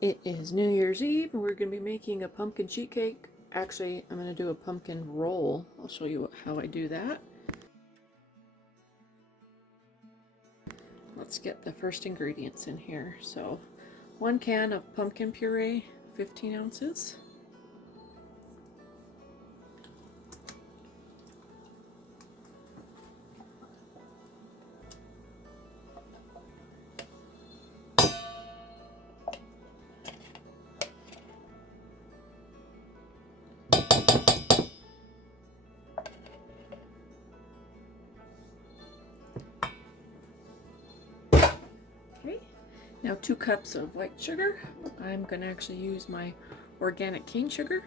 It is New Year's Eve and we're going to be making a pumpkin sheet cake. Actually, I'm going to do a pumpkin roll. I'll show you how I do that. Let's get the first ingredients in here. So, 1 can of pumpkin puree, 15 ounces. Now 2 cups of white sugar. I'm going to actually use my organic cane sugar.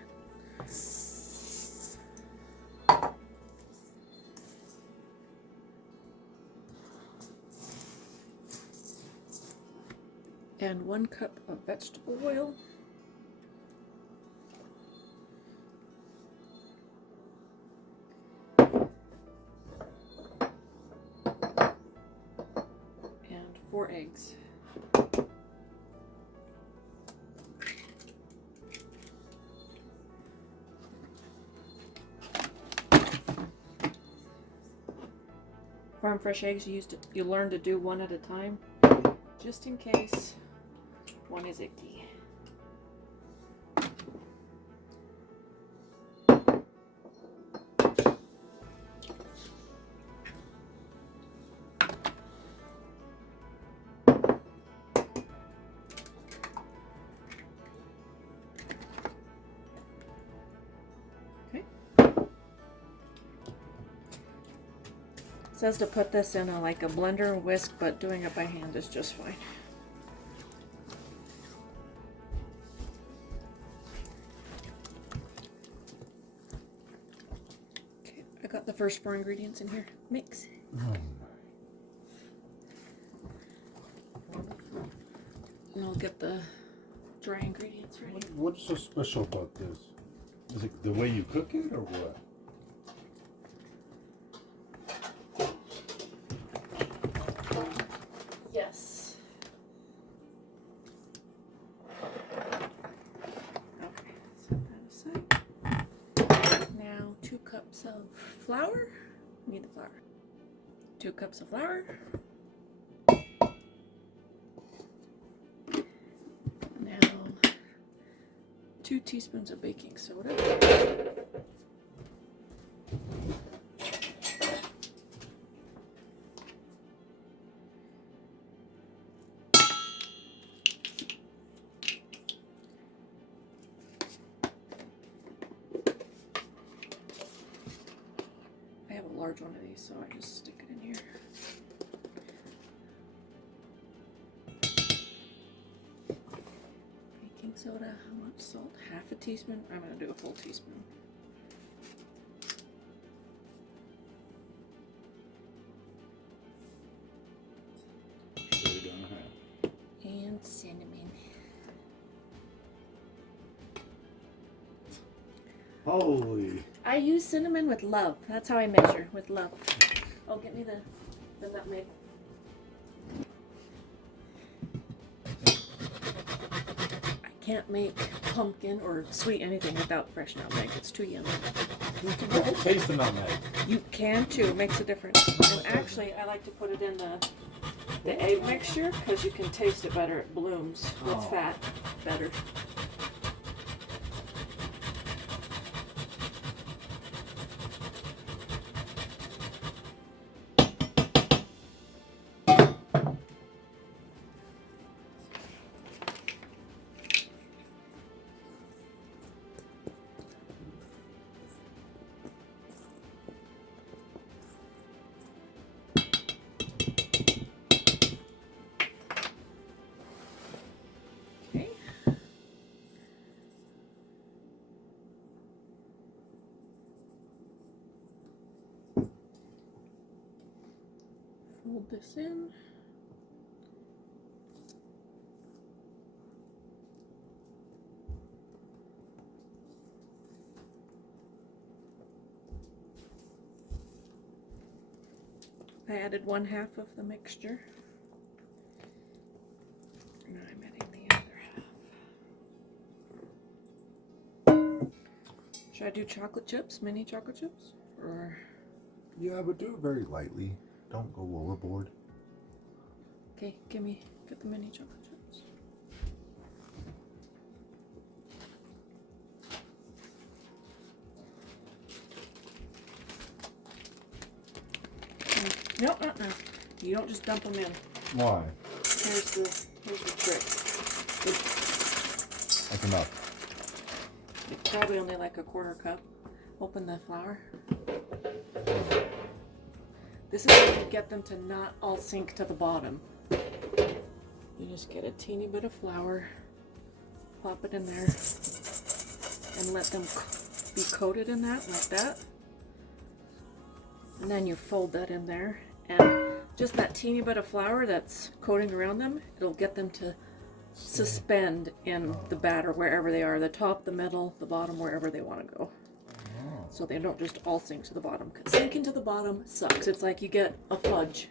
And 1 cup of vegetable oil. And 4 eggs. Farm fresh eggs, you learn to do 1 at a time, just in case one is icky. Okay. It says to put this in like a blender and whisk, but doing it by hand is just fine. Okay, I got the first 4 ingredients in here. Mix. And I'll get the dry ingredients ready. What's so special about this? Is it the way you cook it or what? Yes. Okay, set that aside. Now 2 cups of flour. Need the flour. 2 cups of flour. Now 2 teaspoons of baking soda. I have a large one of these, so I just stick it in here. Baking soda, how much salt? Half a teaspoon? I'm going to do a full teaspoon. And cinnamon. Holy! I use cinnamon with love. That's how I measure, with love. Oh, get me the nutmeg. I can't make pumpkin or sweet anything without fresh nutmeg. It's too yummy. You can taste the nutmeg. You can too. It makes a difference. And actually, I like to put it in the egg mixture because you can taste it better. It blooms with fat better. Fold this in. I added 1/2 of the mixture. Now I'm adding the other half. Should I do chocolate chips, mini chocolate chips? Or Yeah, but do it very lightly. Don't go overboard. okay, get the mini chocolate chips. No, you don't just dump them in. Why? Here's the trick. That's enough. It's probably only like a quarter cup. Open the flour. This is how you get them to not all sink to the bottom. You just get a teeny bit of flour, pop it in there, and let them be coated in that, like that. And then you fold that in there, and just that teeny bit of flour that's coating around them, it'll get them to suspend in the batter wherever they are, the top, the middle, the bottom, wherever they want to go. So they don't just all sink to the bottom. 'Cause sinking to the bottom sucks. It's like you get a fudge.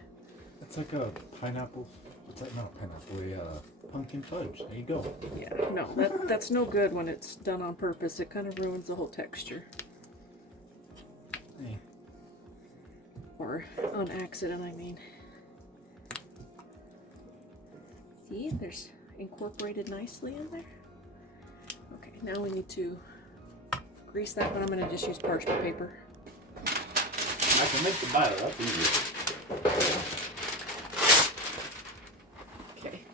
It's like a pineapple. What's that? Not pineapple. Pumpkin fudge. There you go. Yeah, no, that's no good when it's done on purpose. It kind of ruins the whole texture. Hey. Or on accident, I mean. See, there's incorporated nicely in there. Okay, now we need to grease that, but I'm going to just use parchment paper. I can make the batter. That's easy. Okay.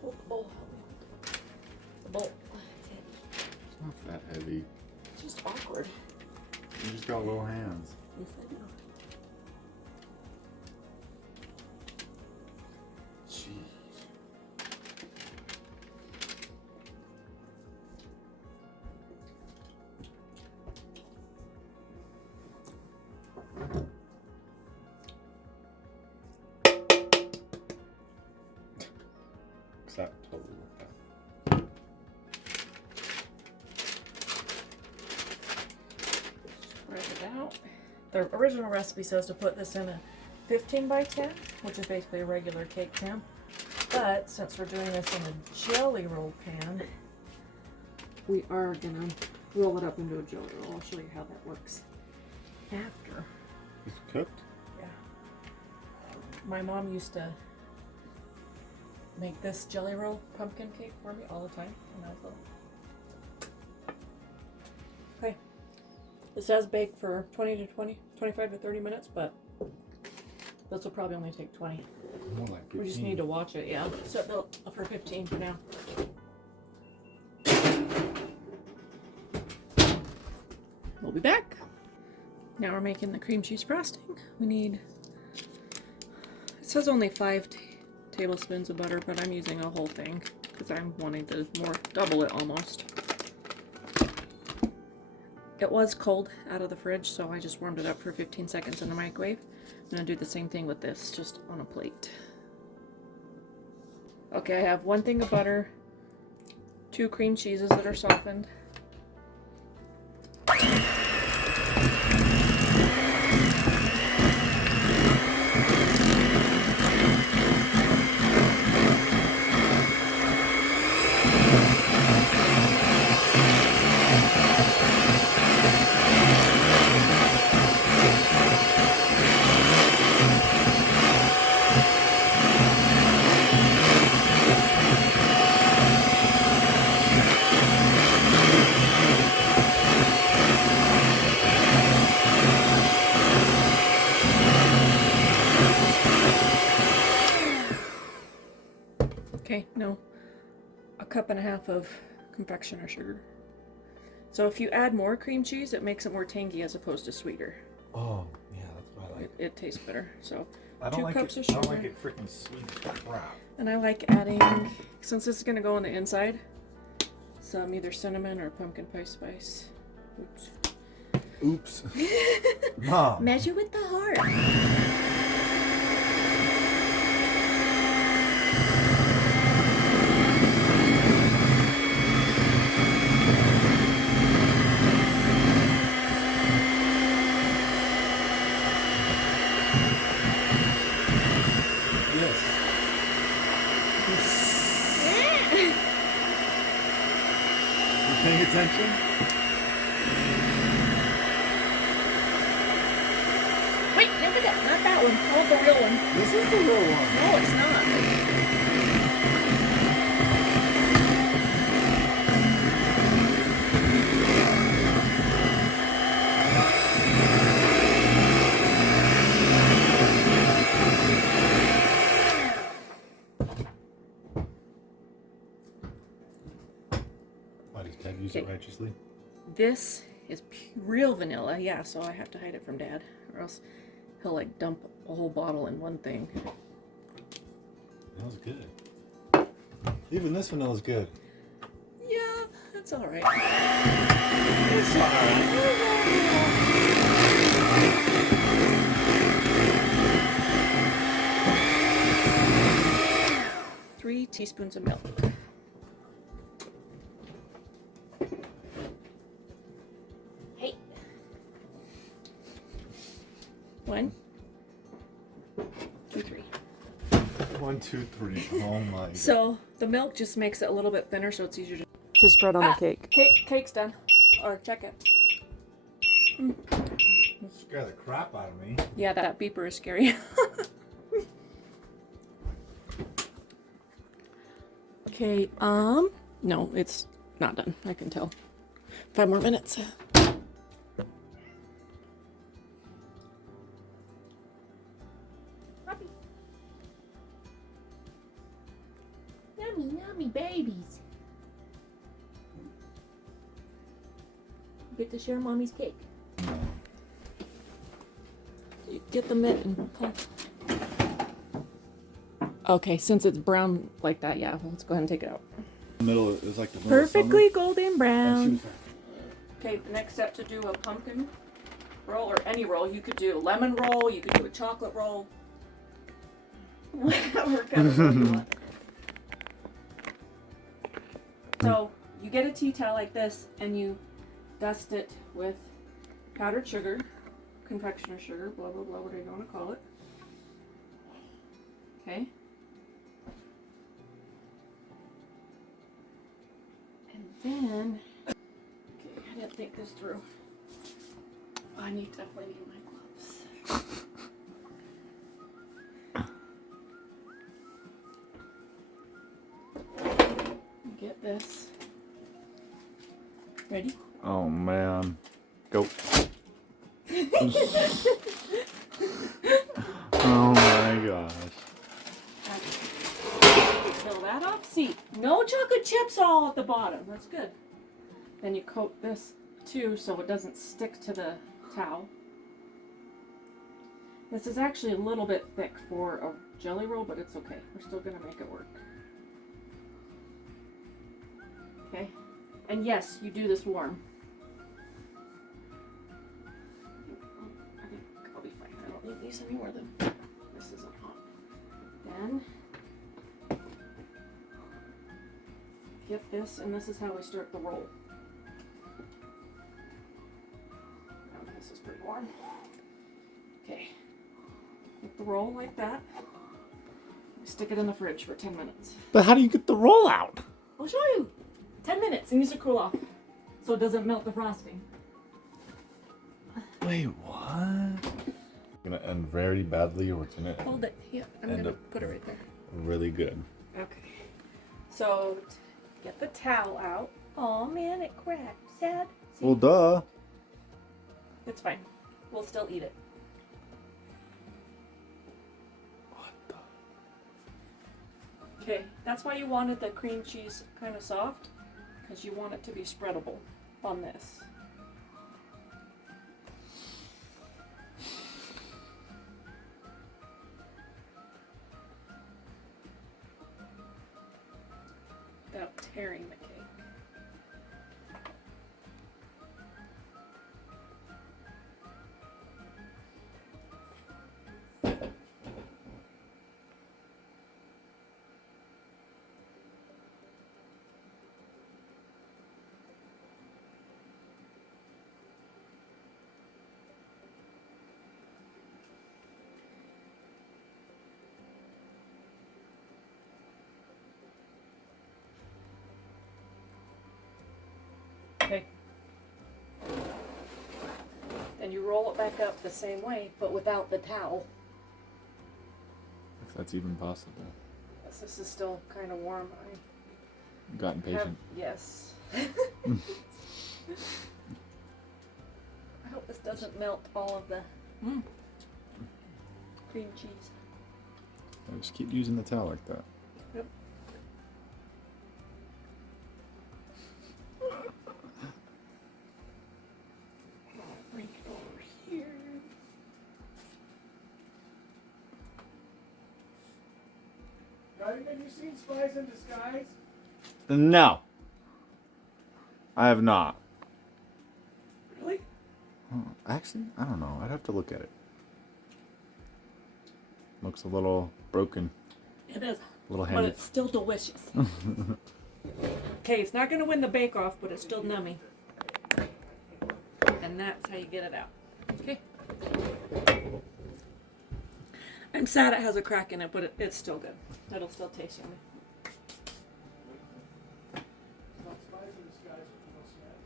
Hold the bowl. The bowl. It's not that heavy. It's just awkward. You just got little hands. Yes, I do. Jeez. That totally worked out. Spread it out. The original recipe says to put this in a 15 by 10, which is basically a regular cake pan. But since we're doing this in a jelly roll pan, we are gonna roll it up into a jelly roll. I'll show you how that works after. It's cooked? Yeah. My mom used to make this jelly roll pumpkin cake for me all the time when I was little. Okay. This says bake for 25 to 30 minutes, but this will probably only take 20. More like 15. We just need to watch it, yeah. Set it up for 15 for now. We'll be back. Now we're making the cream cheese frosting. We need, it says only 5 tablespoons of butter, but I'm using a whole thing because I'm wanting to double it almost. It was cold out of the fridge, so I just warmed it up for 15 seconds in the microwave. I'm gonna do the same thing with this, just on a plate. Okay, I have 1 thing of butter, 2 cream cheeses that are softened. Okay, no, 1.5 cups of confectioner sugar. So if you add more cream cheese, it makes it more tangy as opposed to sweeter. Oh, yeah, that's what I like. It tastes better. So I don't 2 like cups it. of sugar. I don't like it freaking sweet crap. And I like adding, since this is going to go on the inside, some either cinnamon or pumpkin pie spice. Oops. Oops. Mom. Measure with the heart. attention. Wait, look at that. Not that one. I want the real one. This is the real one. No, it's not. Why does Dad use it righteously? This is real vanilla, yeah, so I have to hide it from Dad, or else he'll like dump a whole bottle in one thing. Smells good. Even this vanilla's good. Yeah, that's alright. It's alright. 3 teaspoons of milk. Hey. 1, 2, 3. 1, 2, 3. Oh my god. So the milk just makes it a little bit thinner, so it's easier to spread on the cake. Cake's done. Or check it. Scare the crap out of me. Yeah, that beeper is scary. Okay, no, it's not done. I can tell. 5 more minutes. Puppy. Yummy, yummy babies. You get to share mommy's cake. No. You get the mitt and pull. Okay, since it's brown like that, yeah, let's go ahead and take it out. The middle is like the middle Perfectly of golden summer. brown. Okay, the next step to do a pumpkin roll, or any roll, you could do a lemon roll, you could do a chocolate roll. Whatever kind of roll you want. So, you get a tea towel like this, and you dust it with powdered sugar, confectioner sugar, blah blah blah, whatever you want to call it. Okay. And then, okay, I didn't think this through. I definitely need my gloves. Get this. Ready? Oh man. Go. Oh my gosh. Peel that off. See, no chocolate chips all at the bottom. That's good. Then you coat this too so it doesn't stick to the towel. This is actually a little bit thick for a jelly roll, but it's okay. We're still gonna make it work. Okay. And yes, you do this warm. I think I'll be fine. I don't need these any more than this isn't hot. Then get this, and this is how we start the roll. Oh, this is pretty warm. Okay. Get the roll like that. Stick it in the fridge for 10 minutes. But how do you get the roll out? I'll show you. 10 minutes. It needs to cool off so it doesn't melt the frosting. Wait, what? Gonna end very badly, or it's gonna Hold it. Yeah, I'm End gonna up- put it right there. really good. Okay. So get the towel out. Oh man, it cracked. Sad. See? Well, duh. It's fine. We'll still eat it. What the? Okay, that's why you wanted the cream cheese kind of soft, because you want it to be spreadable on this. Without tearing the cake. roll it back up the same way, but without the towel. If that's even possible. Yes, this is still kind of warm. Gotten patient. Yes. I hope this doesn't melt all of the cream cheese. I just keep using the towel like that. Yep. Bring it over here. Have you seen Spies in Disguise? No. I have not. Really? Actually, I don't know. I'd have to look at it. Looks a little broken. It is, A little but handy. it's still delicious. Okay, it's not gonna win the bake off, but it's still nummy. And that's how you get it out. Okay. I'm sad it has a crack in it, but it's still good. It'll still taste yummy. Spies in Disguise with Will Smith.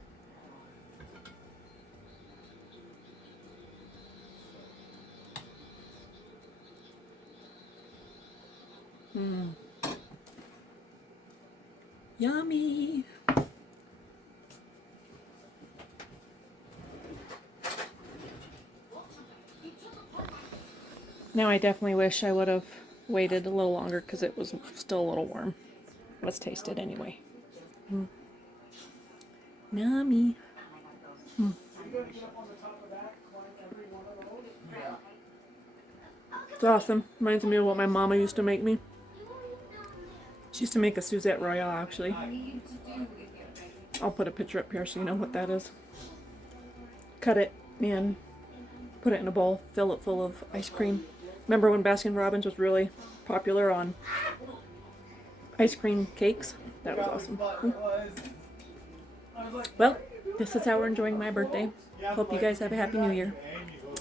Yummy. Now I definitely wish I would have waited a little longer because it was still a little warm. Let's taste it anyway. Yummy. So you gotta get up on the top of that, climb every one of those. It's awesome. Reminds me of what my mama used to make me. She used to make a Suzette Royale, actually. I'll put a picture up here so you know what that is. Cut it and put it in a bowl. Fill it full of ice cream. Remember when Baskin Robbins was really popular on ice cream cakes? That was awesome. Well, this is how we're enjoying my birthday. Hope you guys have a happy new year.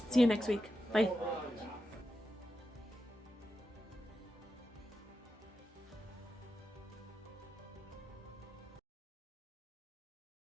See you next week. Bye.